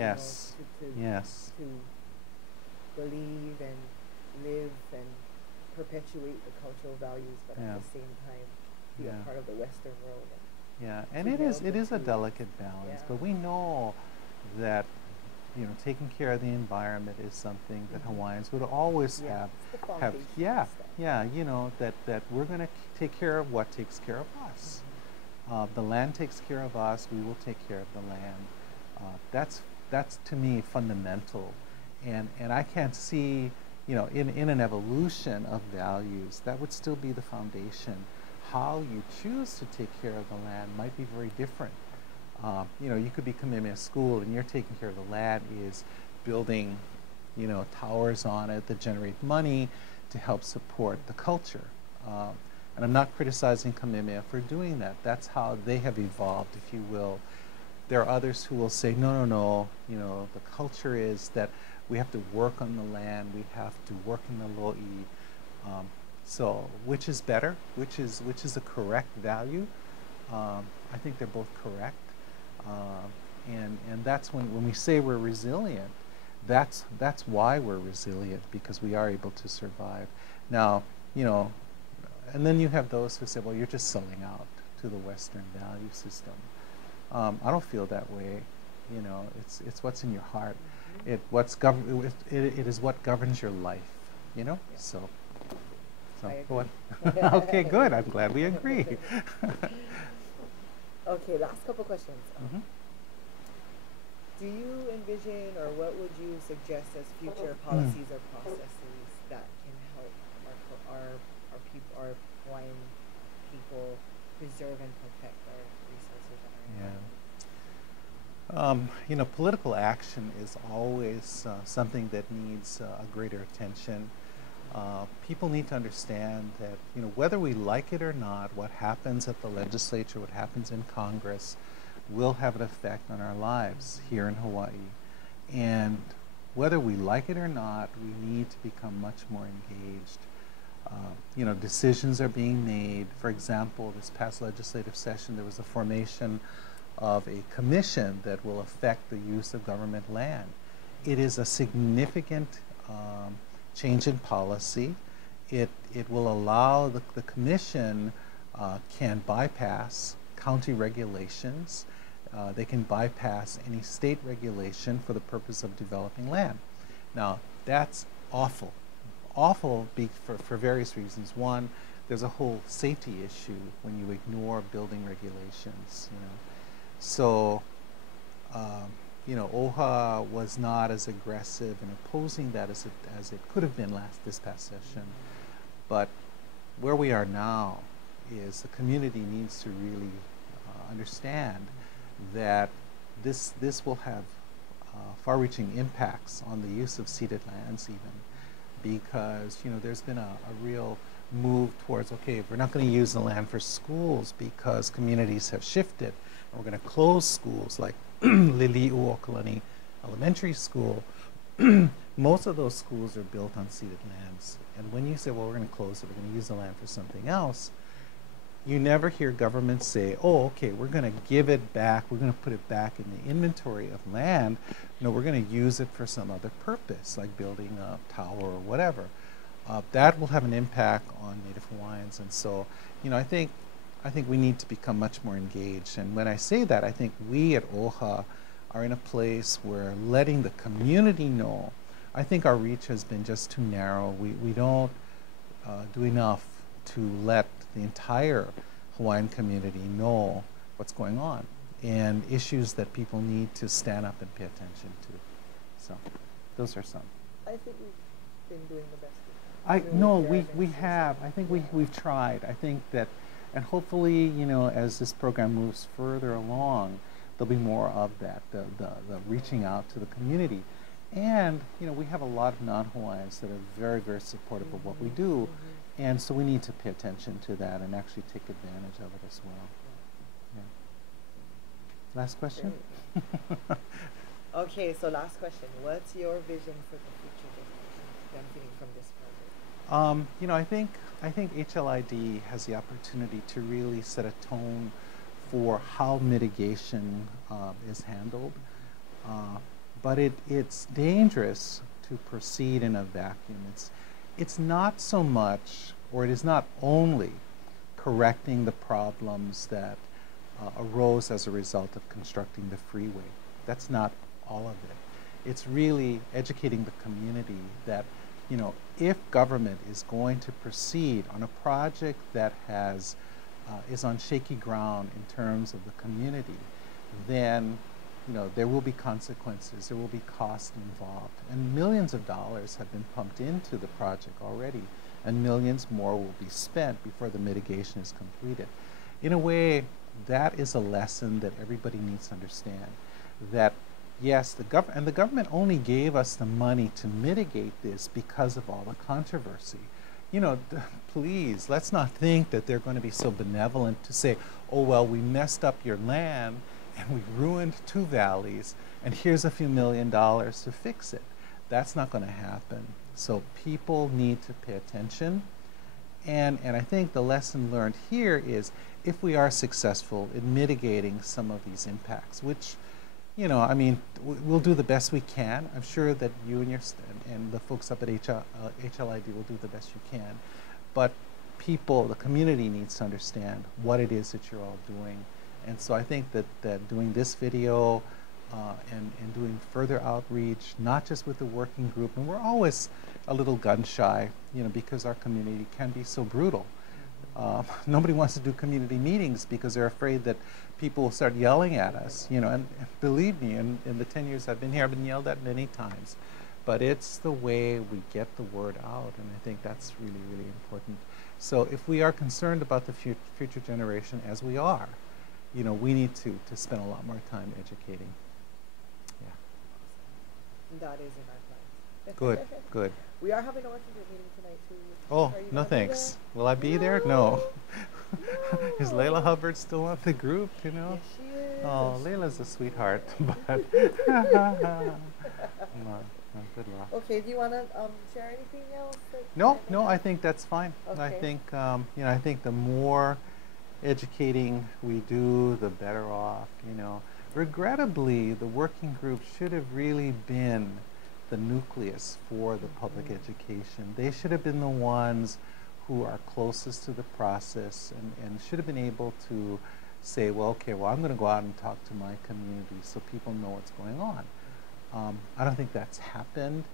Yes. Yes. to believe and live and perpetuate the cultural values, but at Yeah. the same time be a Yeah. part of the Western world. Yeah. And To meld it the is a two. delicate balance, Yeah. but we know that taking care of the environment is something that Hawaiians would always Yeah, it's the have, foundational yeah, stuff. yeah, that we're going to take care of what takes care of us. The land takes care of us, we will take care of the land. That's to me fundamental. And I can't see, in an evolution of values, that would still be the foundation. How you choose to take care of the land might be very different. You could be Kamehameha School and you're taking care of the land is building, towers on it that generate money to help support the culture. And I'm not criticizing Kamehameha for doing that. That's how they have evolved, if you will. There are others who will say, no, no, no, the culture is that we have to work on the land, we have to work in the lo'i. So which is better? Which is a correct value? I think they're both correct. And that's when we say we're resilient, that's why we're resilient, because we are able to survive. Now, and then you have those who say, well, you're just selling out to the Western value system. I don't feel that way. It's what's in your heart. It is what governs your life. Yeah. So I go agree. on. Okay, good. I'm glad we agree. Okay, last couple questions. Mhm. Do you envision, or what would you suggest as future policies or processes that can help our Hawaiian people preserve and protect our resources and our environment? Political action is always something that needs a greater attention. People need to understand that, whether we like it or not, what happens at the legislature, what happens in Congress, will have an effect on our lives here in Hawaii. And whether we like it or not, we need to become much more engaged. Decisions are being made. For example, this past legislative session, there was a formation of a commission that will affect the use of government land. It is a significant change in policy. It will allow the commission can bypass county regulations. They can bypass any state regulation for the purpose of developing land. Now, that's awful. Awful for various reasons. One, there's a whole safety issue when you ignore building regulations. So, OHA was not as aggressive in opposing that as it could have been this past session. But where we are now is the community needs to really understand that this will have far-reaching impacts on the use of ceded lands even, because there's been a real move towards, okay, if we're not going to use the land for schools because communities have shifted, and we're going to close schools like Lili'uokalani Elementary School. Most of those schools are built on ceded lands. And when you say, well, we're going to close it, we're going to use the land for something else, you never hear governments say, oh, okay, we're going to give it back, we're going to put it back in the inventory of land. No, we're going to use it for some other purpose, like building a tower or whatever. That will have an impact on Native Hawaiians. And so, I think we need to become much more engaged. And when I say that, I think we at OHA are in a place where letting the community know. I think our reach has been just too narrow. We don't do enough to let the entire Hawaiian community know what's going on and issues that people need to stand up and pay attention to. So those are some. I think we've been doing the best we can. No, we have. I think we've tried. I think that, and hopefully, as this program moves further along, there'll be more of that, the reaching out to the community. And, we have a lot of non-Hawaiians that are very, very supportive of what we do. And so we need to pay attention to that and actually take advantage of it as well. Yeah. Last question? Okay, so last question. What's your vision for the future benefiting from this project? I think HLID has the opportunity to really set a tone for how mitigation is handled. but it's dangerous to proceed in a vacuum. It's not so much, or it is not only correcting the problems that arose as a result of constructing the freeway. That's not all of it. It's really educating the community that, you know, if government is going to proceed on a project that is on shaky ground in terms of the community, then, you know, there will be consequences, there will be costs involved. And millions of dollars have been pumped into the project already, and millions more will be spent before the mitigation is completed. In a way, that is a lesson that everybody needs to understand, that yes, the government only gave us the money to mitigate this because of all the controversy. You know, please, let's not think that they're going to be so benevolent to say, oh, well, we messed up your land and we ruined two valleys, and here's a few $1 million to fix it. That's not going to happen. So people need to pay attention. And I think the lesson learned here is if we are successful in mitigating some of these impacts, which, you know, I mean, we'll do the best we can. I'm sure that you and the folks up at HLID will do the best you can. But people, the community needs to understand what it is that you're all doing. And so I think that doing this video and doing further outreach, not just with the working group, and we're always a little gun shy, you know, because our community can be so brutal. Nobody wants to do community meetings because they're afraid that people will start yelling at us, you know, and believe me, in the 10 years I've been here, I've been yelled at many times. But it's the way we get the word out, and I think that's really, really important. So if we are concerned about the future generation, as we are, you know, we need to spend a lot more time educating. Yeah. That is in our plans. Good, good. We are having a working group meeting tonight too. Oh, no thanks. Will I be there? No. No. Is Layla Hubbard still on the group, you know? Yes, she is. Oh, Layla's a sweetheart, but no, good luck. Okay, do you want to share anything else? No, I think that's fine. Okay. I think, you know, I think the more educating we do, the better off, you know. Regrettably, the working group should have really been the nucleus for the public education. They should have been the ones who are closest to the process and should have been able to say, well, okay, well, I'm going to go out and talk to my community so people know what's going on. I don't think that's happened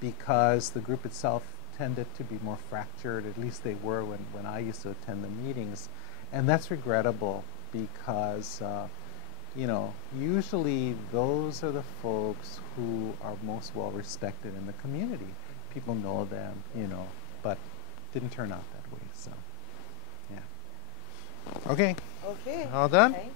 because the group itself tended to be more fractured, at least they were when I used to attend the meetings. And that's regrettable because, you know, usually those are the folks who are most well respected in the community. People know them, you know, but didn't turn out that way, so, yeah. Okay. Okay. All done? Thank